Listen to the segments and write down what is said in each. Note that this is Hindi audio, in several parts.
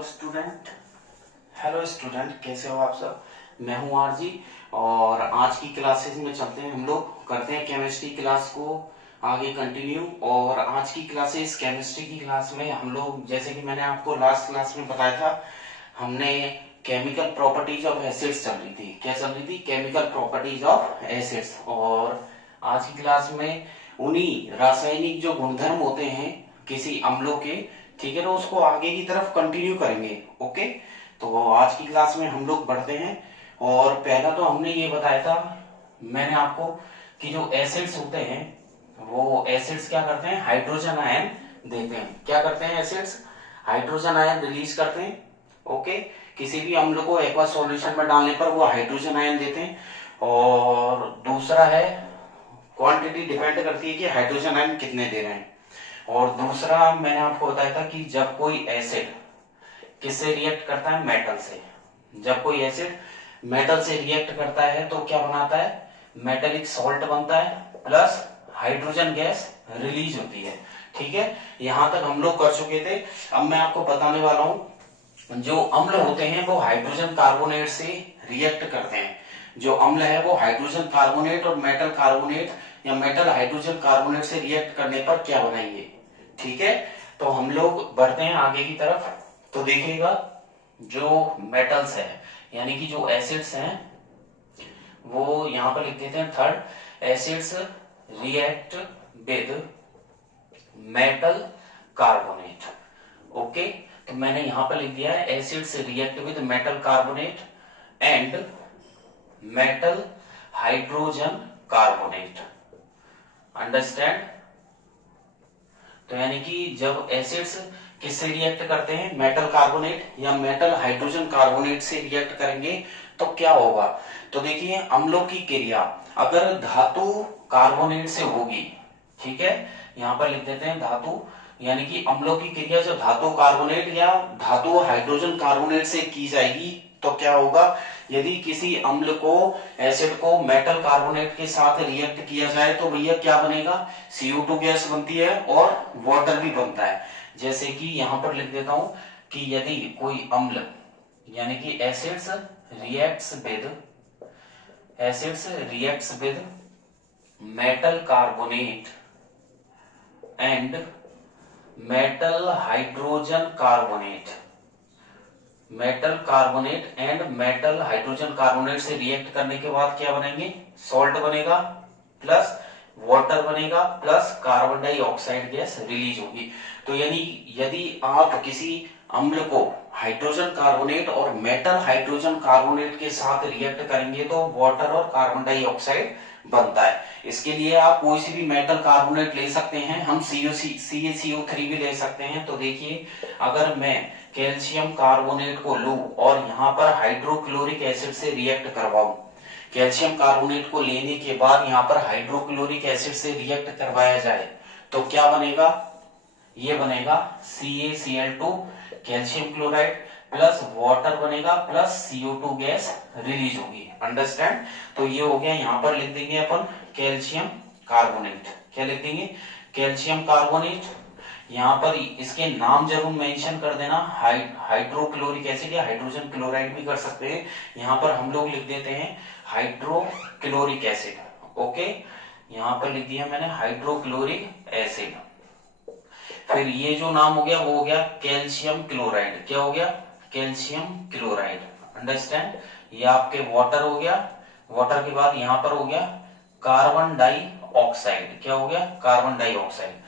हेलो स्टूडेंट, कैसे हो आप सब। मैं हूं आरजी और आज की क्लासेस में चलते हैं। हम लोग करते हैं केमिस्ट्री क्लास को आगे कंटिन्यू। और आज की क्लासेस केमिस्ट्री की क्लास में हम लोग, जैसे कि मैंने आपको लास्ट क्लास में बताया था, हमने केमिकल प्रॉपर्टीज ऑफ एसिड्स चल रही थी। क्या चल रही थी? Chemical properties of acids. और आज की क्लास में उन्हीं रासायनिक जो गुणधर्म होते हैं किसी अम्लों के, ठीक है, तो उसको आगे की तरफ कंटिन्यू करेंगे। ओके, तो आज की क्लास में हम लोग बढ़ते हैं। और पहला तो हमने ये बताया था मैंने आपको कि जो एसिड्स होते हैं वो एसिड्स क्या करते हैं, हाइड्रोजन आयन देते हैं। क्या करते हैं एसिड्स? हाइड्रोजन आयन रिलीज करते हैं। ओके, किसी भी अम्ल को एक्वा सॉल्यूशन में डालने पर वो हाइड्रोजन आयन देते हैं। और दूसरा है, क्वांटिटी डिपेंड करती है कि हाइड्रोजन आयन कितने दे रहे हैं। और दूसरा मैंने आपको बताया था कि जब कोई एसिड किससे रिएक्ट करता है, मेटल से, जब कोई एसिड मेटल से रिएक्ट करता है तो क्या बनाता है, मेटेलिक सॉल्ट बनता है, प्लस हाइड्रोजन गैस रिलीज होती है। ठीक है, यहां तक हम लोग कर चुके थे। अब मैं आपको बताने वाला हूं, जो अम्ल होते हैं वो हाइड्रोजन कार्बोनेट से रिएक्ट करते हैं। जो अम्ल है वो हाइड्रोजन कार्बोनेट और मेटल कार्बोनेट या मेटल हाइड्रोजन कार्बोनेट से रिएक्ट करने पर क्या बनाएंगे। ठीक है, तो हम लोग बढ़ते हैं आगे की तरफ। तो देखिएगा, जो मेटल्स है यानी कि जो एसिड्स हैं वो यहां पर लिख देते हैं third, acids react with metal carbonate. Okay, तो मैंने यहां पर लिख दिया है acids react with metal carbonate and metal hydrogen carbonate. Understand? तो यानी कि जब एसिड्स किससे रिएक्ट करते हैं, मेटल कार्बोनेट या मेटल हाइड्रोजन कार्बोनेट से रिएक्ट करेंगे तो क्या होगा। तो देखिए, अम्लों की क्रिया अगर धातु कार्बोनेट से होगी, ठीक है, यहां पर लिख देते हैं धातु, यानी कि अम्लों की क्रिया जो धातु कार्बोनेट या धातु हाइड्रोजन कार्बोनेट से की जाएगी तो क्या होगा, यदि किसी अम्ल को, एसिड को मेटल कार्बोनेट के साथ रिएक्ट किया जाए तो भैया क्या बनेगा, CO2 गैस बनती है और वाटर भी बनता है। जैसे कि यहां पर लिख देता हूं कि यदि कोई अम्ल यानी कि acids reacts with metal carbonate and metal hydrogen carbonate, metal carbonate and metal hydrogen carbonate से रिएक्ट करने के बाद क्या बनेंगे, सॉल्ट बनेगा, प्लस वाटर बनेगा, plus carbon dioxide gas release होगी। तो यानी यदि आप किसी अम्ल को हाइड्रोजन कार्बोनेट और मेटल हाइड्रोजन कार्बोनेट के साथ रिएक्ट करेंगे तो वाटर और कार्बन डाइऑक्साइड बनता है। इसके लिए आप कोई सी भी मेटल कार्बोनेट ले सकते हैं, हम CaCO3 भी ले सकते हैं। तो देखिए, अगर मैं कैल्शियम कार्बोनेट को लूं और यहां पर हाइड्रोक्लोरिक एसिड से रिएक्ट करवाऊं, कैल्शियम कार्बोनेट को लेने के बाद यहां पर हाइड्रोक्लोरिक एसिड से रिएक्ट करवाया जाए तो क्या बनेगा, ये बनेगा CaCl2 calcium chloride plus water बनेगा प्लस CO2 गैस रिलीज होगी। अंडरस्टैंड? तो ये हो गया, यहां पर लिख देंगे अपन कैल्शियम कार्बोनेट। क्या लिख देंगे, कैल्शियम कार्बोनेट। यहां पर इसके नाम जरूर मेंशन कर देना, हाइड्रोक्लोरिक एसिड या हाइड्रोजन क्लोराइड भी कर सकते हैं। यहां पर हम लोग लिख देते हैं हाइड्रोक्लोरिक एसिड। ओके, यहां पर लिख दिया मैंने हाइड्रोक्लोरिक एसिड। फिर ये जो नाम हो गया वो हो गया कैल्शियम क्लोराइड। क्या हो गया, कैल्शियम क्लोराइड। अंडरस्टैंड? ये आपके वाटर हो गया, वाटर के बाद यहां पर हो गया कार्बन डाइऑक्साइड। क्या हो गया, कार्बन डाइऑक्साइड।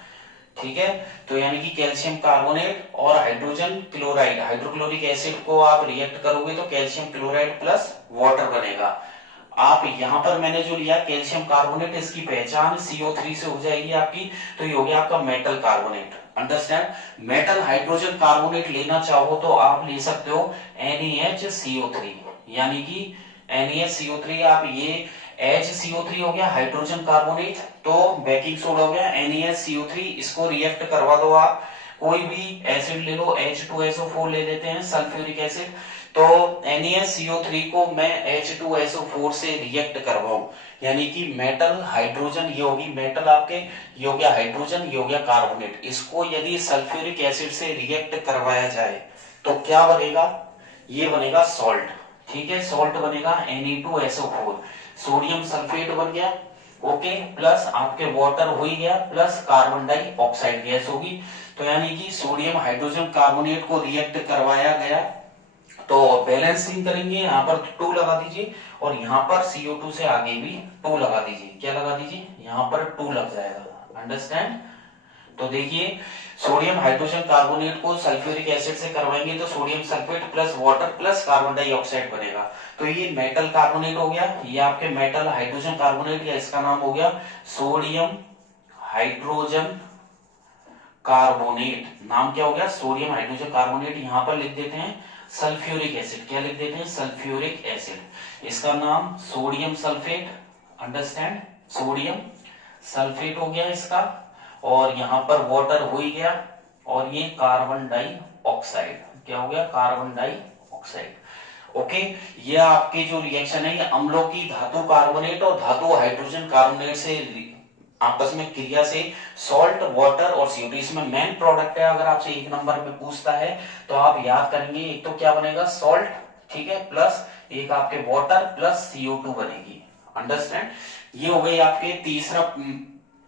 ठीक है, तो यानी कि कैल्शियम कार्बोनेट और हाइड्रोजन क्लोराइड, हाइड्रोक्लोरिक एसिड को आप रिएक्ट करोगे तो कैल्शियम क्लोराइड प्लस वाटर बनेगा। आप यहां पर मैंने जो लिया कैल्शियम कार्बोनेट, इसकी पहचान CO3 से हो जाएगी आपकी, तो ये हो गया आपका metal carbonate. Understand? Metal hydrogen carbonate लेना चाहो तो आप ले सकते हो NaHCO3, यानी कि NaHCO3, आप ये HCO3 हो गया हाइड्रोजन कार्बोनेट, तो बेकिंग सोडा हो गया NaHCO3, इसको रिएक्ट करवा दो आप, कोई भी एसिड ले लो, H2SO4 ले लेते हैं, सल्फ्यूरिक एसिड, तो NaCO3 को मैं H2SO4 से रिएक्ट करवाऊं, यानी कि मेटल हाइड्रोजन, ये होगी मेटल आपके, ये हो गया हाइड्रोजन, ये हो गया कार्बोनेट, इसको यदि सल्फ्यूरिक एसिड से रिएक्ट करवाया जाए तो क्या बनेगा, ये बनेगा सॉल्ट। ठीक है, सॉल्ट बनेगा Na2SO4, सोडियम सल्फेट बन गया, ओके, प्लस आपके वाटर हो ही गया, प्लस कार्बन डाइऑक्साइड गैस होगी। तो यानी कि सोडियम हाइड्रोजन कार्बोनेट को रिएक्ट करवाया गया, तो बैलेंसिंग करेंगे, यहाँ पर 2 लगा दीजिए और यहाँ पर CO2 से आगे भी 2 लगा दीजिए। क्या लगा दीजिए, यहाँ पर 2 लग जाएगा, अंडरस्टैंड। तो देखिए, सोडियम हाइड्रोजन कार्बोनेट को सल्फ्यूरिक एसिड से करवाएंगे तो sodium sulphate plus water plus carbon dioxide बनेगा। तो ये मेटल कार्बोनेट हो गया, ये आपके मेटल हाइड्रोजन कार्बोनेट, या इसका नाम हो गया सोडियम हाइड्रोजन कार्बोनेट। नाम क्या हो गया, सोडियम हाइड्रोजन कार्बोनेट। यहां पर लिख देते हैं सल्फ्यूरिक एसिड, क्या लिख देते हैं, सल्फ्यूरिक एसिड। इसका नाम sodium sulphate, understand, sodium sulphate हो गया इसका, और यहां पर वाटर हो ही गया, और ये कार्बन डाइऑक्साइड, क्या हो गया, कार्बन डाइऑक्साइड। ओके, ये आपके जो रिएक्शन है, ये अम्लों की धातु कार्बोनेट और धातु हाइड्रोजन कार्बोनेट से आपस में क्रिया से सॉल्ट, वाटर और CO2, इसमें मेन प्रोडक्ट है। अगर आपसे 1 नंबर में पूछता है तो आप याद करेंगे, एक तो क्या बनेगा, सॉल्ट, ठीक है, प्लस एक आपके वाटर प्लस CO2 बनेगी, अंडरस्टैंड। ये हो गई आपके तीसरा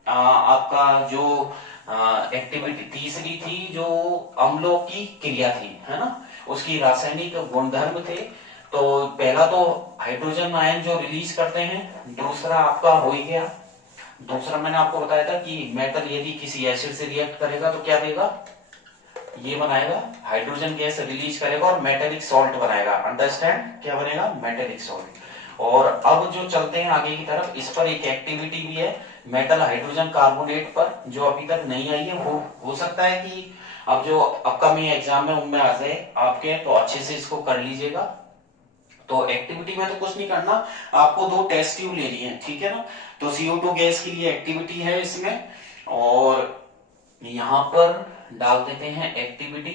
आपका जो एक्टिविटी तीसरी थी, जो अम्लों की क्रिया थी, है ना, उसकी रासायनिक गुणधर्म थे। तो पहला तो हाइड्रोजन आयन जो रिलीज करते हैं, दूसरा आपका हो ही गया, दूसरा मैंने आपको बताया था कि मेटल यदि किसी एसिड से रिएक्ट करेगा तो क्या देगा, ये बनाएगा, हाइड्रोजन गैस रिलीज करेगा और मेटेलिक सॉल्ट बनाएगा, अंडरस्टैंड, क्या बनेगा, मेटेलिक सॉल्ट। और अब जो चलते हैं आगे की तरफ, इस पर एक एक्टिविटी भी है मेटल हाइड्रोजन कार्बोनेट पर, जो अभी तक नहीं आई है। हो सकता है कि अब जो अपकमिंग एग्जाम है उनमें आ जाए आपके, तो अच्छे से इसको कर लीजिएगा। तो एक्टिविटी में तो कुछ नहीं करना, आपको 2 टेस्ट ट्यूब ले लिए हैं, ठीक है ना। तो CO2 गैस के लिए एक्टिविटी है इसमें, और यहां पर डाल देते हैं एक्टिविटी।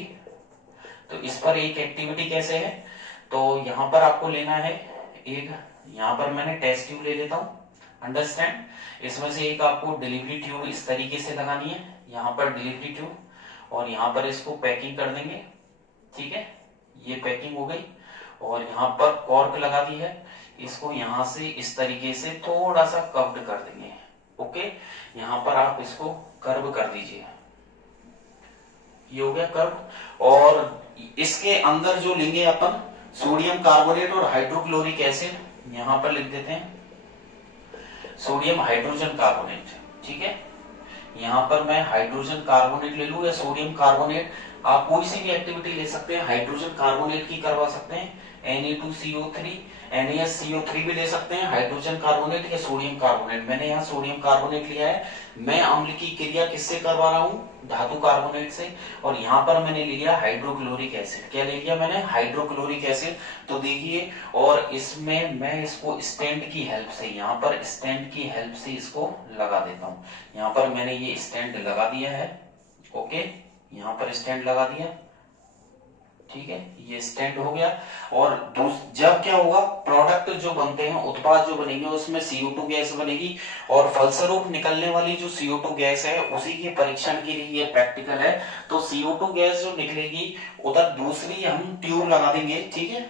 तो इस पर एक एक्टिविटी कैसे है, तो यहां पर आपको लेना है एक, यहां पर मैंने टेस्ट ट्यूब ले लेता हूं, अंडरस्टैंड। इसमें से एक आपको डिलीवरी ट्यूब इस तरीके से लगानी है, यहां पर डिलीवरी ट्यूब, और यहां पर इसको पैकिंग कर देंगे, ठीक है, ये पैकिंग हो गई। और यहाँ पर कॉर्क लगा दी है, इसको यहां से इस तरीके से थोड़ा सा कर्व्ड कर देंगे, ओके। यहां पर आप इसको कर्व कर दीजिए, ये हो गया कर्व। और इसके अंदर जो लेंगे अपन सोडियम कार्बोनेट और हाइड्रोक्लोरिक एसिड, यहां पर लिख देते हैं सोडियम हाइड्रोजन कार्बोनेट, ठीक है। यहां पर मैं हाइड्रोजन कार्बोनेट ले लूं या सोडियम कार्बोनेट, आप कोई सी भी एक्टिविटी ले सकते हैं, हाइड्रोजन कार्बोनेट की करवा सकते हैं, Na2CO3, NaSCO3 भी ले सकते हैं, हाइड्रोजन कार्बोनेट या सोडियम कार्बोनेट। मैंने यहाँ सोडियम कार्बोनेट लिया है, मैं अम्ल की क्रिया किससे करवा रहा हूँ, धातु कार्बोनेट से। और यहाँ पर मैंने ले लिया हाइड्रोक्लोरिक एसिड, क्या ले लिया मैंने, हाइड्रोक्लोरिक एसिड। तो देखिए, और इसमें मैं इसको स्टैंड की हेल्प से, यहाँ पर स्टैंड की हेल्प से इसको लगा देता हूँ। यहाँ पर मैंने ये स्टैंड लगा दिया है, ओके, यहाँ पर स्टैंड लगा दिया, ठीक है, ये स्टैंड हो गया। और जब क्या होगा, प्रोडक्ट जो बनते हैं, उत्पाद जो बनेंगे, उसमें CO2 गैस बनेगी, और फलस्वरूप निकलने वाली जो CO2 गैस है उसी के परीक्षण के लिए ये प्रैक्टिकल है। तो CO2 गैस जो निकलेगी, उधर दूसरी हम ट्यूब लगा देंगे, ठीक है,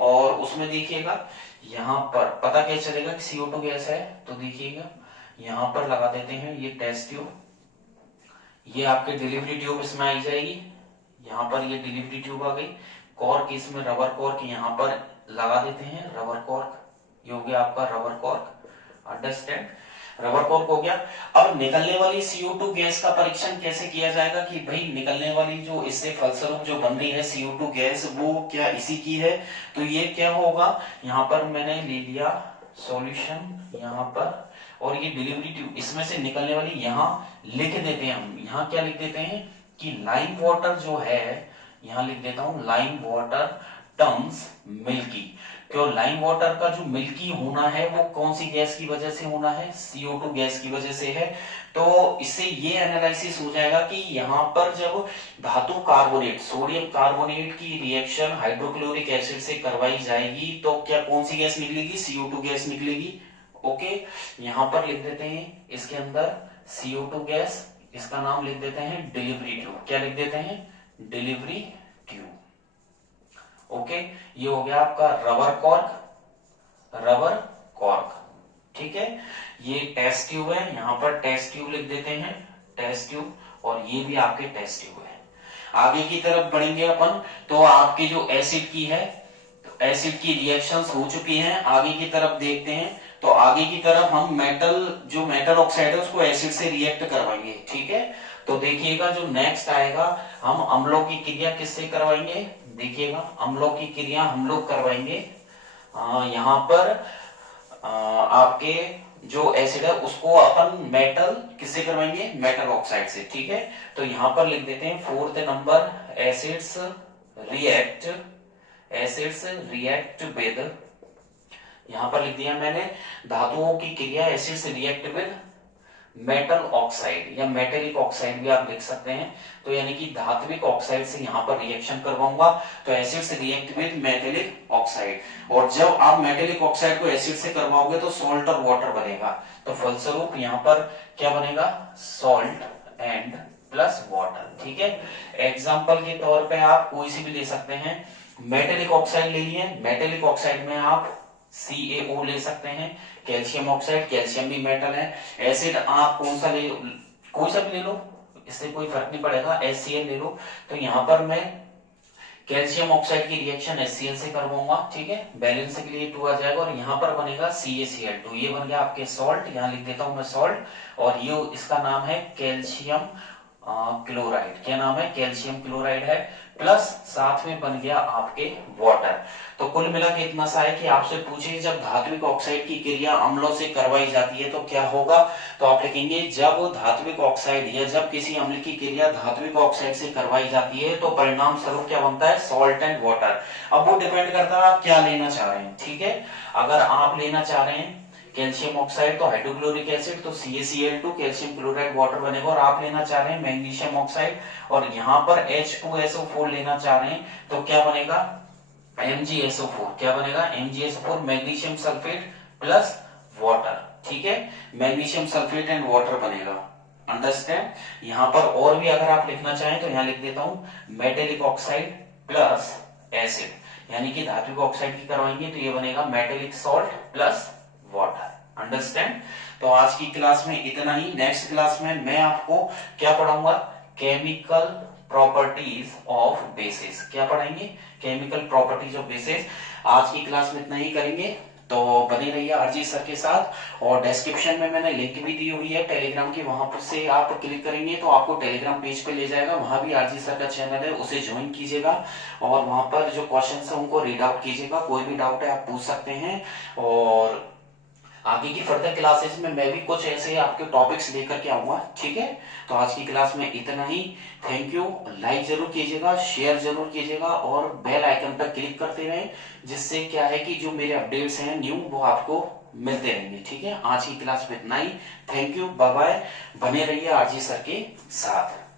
और उसमें देखिएगा यहाँ पर पता क्या चलेगा कि CO2 गैस है। तो देखिएगा यहाँ पर लगा देते हैं ये टेस्ट ट्यूब, ये आपके डिलीवरी ट्यूब इसमें आई जाएगी, यहाँ पर ये डिलीवरी ट्यूब आ गई, कॉर्क इसमें रबर कॉर्क यहाँ पर लगा देते हैं, रबर कॉर्क, ये हो गया आपका rubber cork, understand, rubber cork हो गया। अब निकलने वाली CO2 गैस का परीक्षण कैसे किया जाएगा कि भाई निकलने वाली जो इससे फलस्वरूप जो बन रही है CO2 गैस, वो क्या इसी की है। तो ये क्या होगा, यहाँ पर मैंने ले लिया सॉल्यूशन यहाँ पर, और ये डिलीवरी ट्यूब, इसमें से निकलने वाली यहाँ लिख देते हैं हम, यहाँ क्या लिख देते हैं कि लाइम वाटर जो है, यहाँ लिख देता हूं लाइम वाटर टर्म्स मिल्की। क्यों लाइम वाटर का जो मिल्की होना है वो कौन सी गैस की वजह से होना है, CO2 गैस की वजह से है। तो इससे ये एनालिसिस हो जाएगा कि यहाँ पर जब धातु कार्बोनेट सोडियम कार्बोनेट की रिएक्शन हाइड्रोक्लोरिक एसिड से करवाई जाएगी तो क्या कौन सी गैस निकलेगी, CO2 गैस निकलेगी। ओके, यहां पर लिख देते हैं इसके अंदर CO2 गैस, इसका नाम लिख देते हैं डिलीवरी ट्यूब। क्या लिख देते हैं, डिलीवरी ट्यूब। ओके, ये हो गया आपका रबर कॉर्क। ठीक है, ये टेस्ट ट्यूब है, यहां पर टेस्ट ट्यूब लिख देते हैं, टेस्ट ट्यूब, और ये भी आपके टेस्ट ट्यूब है। आगे की तरफ बढ़ेंगे अपन, तो आपकी जो एसिड की है, तो एसिड की रिएक्शंस हो चुकी हैं। आगे की तरफ देखते हैं, तो आगे की तरफ हम मेटल ऑक्साइड है उसको एसिड से रिएक्ट करवाएंगे। ठीक है, तो देखिएगा जो नेक्स्ट आएगा, हम अम्लों की क्रिया किससे करवाएंगे, देखिएगा अम्लों की क्रिया हम लोग करवाएंगे यहाँ पर आपके जो एसिड है उसको अपन मेटल किससे करवाएंगे, मेटल ऑक्साइड से। ठीक है, तो यहां पर लिख देते हैं 4th number, acids react with, यहां पर लिख दिया मैंने धातुओं की क्रिया एसिड से रिएक्ट विद मेटल ऑक्साइड या मेटेलिक ऑक्साइड भी आप लिख सकते हैं। तो यानी कि धात्विक ऑक्साइड से यहां पर रिएक्शन करवाऊंगा, तो एसिड से रिएक्ट विद मेटेलिक ऑक्साइड। और जब आप मेटेलिक ऑक्साइड को एसिड से करवाओगे तो सॉल्ट और वाटर बनेगा। तो फलस्वरूप यहां पर क्या बनेगा, सॉल्ट एंड प्लस वाटर। ठीक है, एग्जाम्पल के तौर पे आप कोई सी भी ले सकते हैं। मेटेलिक ऑक्साइड ले लिए, मेटेलिक ऑक्साइड में आप CaO ले सकते हैं, कैल्शियम ऑक्साइड, कैल्शियम भी मेटल है। एसिड आप कौन सा ले, कोई सा भी ले लो, इससे कोई फर्क नहीं पड़ेगा, HCl ले लो। तो यहां पर मैं कैल्शियम ऑक्साइड की रिएक्शन HCl से करवाऊंगा। ठीक है, बैलेंस के लिए 2 आ जाएगा और यहां पर बनेगा CaCl2, ये बन गया आपके सॉल्ट, यहां लिख देता हूं मैं सॉल्ट, और ये इसका नाम है कैल्शियम क्लोराइड। क्या नाम है, कैल्शियम क्लोराइड है, प्लस साथ में बन गया आपके वाटर। तो कुल मिला के इतना सा है कि आपसे पूछे जब धात्विक ऑक्साइड की क्रिया अम्लों से करवाई जाती है तो क्या होगा, तो आप लिखेंगे जब धात्विक ऑक्साइड या जब किसी अम्ल की क्रिया धात्विक ऑक्साइड से करवाई जाती है तो परिणाम स्वरूप क्या बनता है, सॉल्ट एंड वाटर। अब वो डिपेंड करता है आप क्या लेना चाह रहे हैं। ठीक है, अगर आप लेना चाह रहे हैं कैल्शियम ऑक्साइड तो हाइड्रोक्लोरिक एसिड, तो CaCl2 कैल्शियम क्लोराइड वाटर बनेगा। और आप लेना चाह रहे हैं मैग्नीशियम ऑक्साइड और यहाँ पर H2SO4 लेना चाह रहे हैं तो क्या बनेगा, MgSO4। क्या बनेगा, MgSO4, magnesium sulphate plus water. ठीक है, मैग्नीशियम सल्फेट एंड वाटर बनेगा। अंडरस्टैंड, यहाँ पर और भी अगर आप लिखना चाहें तो यहाँ लिख देता हूं मेटेलिक ऑक्साइड प्लस एसिड, यानी कि धात्विक ऑक्साइड की करवाएंगे तो ये बनेगा metallic salt plus water. Understand, तो आज की क्लास में इतना ही। नेक्स्ट क्लास में मैं आपको क्या पढ़ाऊंगा, केमिकल प्रॉपर्टीज ऑफ बेसिस। क्या पढ़ाएंगे, केमिकल प्रॉपर्टीज ऑफ बेसिस। आज की क्लास में इतना ही करेंगे, तो बने रहिए आरजी सर के साथ। और डिस्क्रिप्शन में मैंने लिंक भी दी हुई है टेलीग्राम की, वहां पर से आप क्लिक करेंगे तो आपको टेलीग्राम पेज पे ले जाएगा, वहां भी आरजी सर का चैनल है, उसे ज्वाइन कीजिएगा और वहां पर जो क्वेश्चन है उनको रीड आउट कीजिएगा। कोई भी डाउट है आप पूछ सकते हैं। और आगे की फर्दर क्लासेस में मैं भी कुछ ऐसे आपके टॉपिक्स लेकर के आऊंगा। ठीक है, तो आज की क्लास में इतना ही। Thank you. लाइक जरूर कीजिएगा, शेयर जरूर कीजिएगा और बेल आइकन पर क्लिक करते रहें, जिससे क्या है कि जो मेरे अपडेट्स हैं न्यू वो आपको मिलते रहेंगे। ठीक है, आज की क्लास में इतना ही। Thank you, bye bye. बने रहिए आरजी सर के साथ।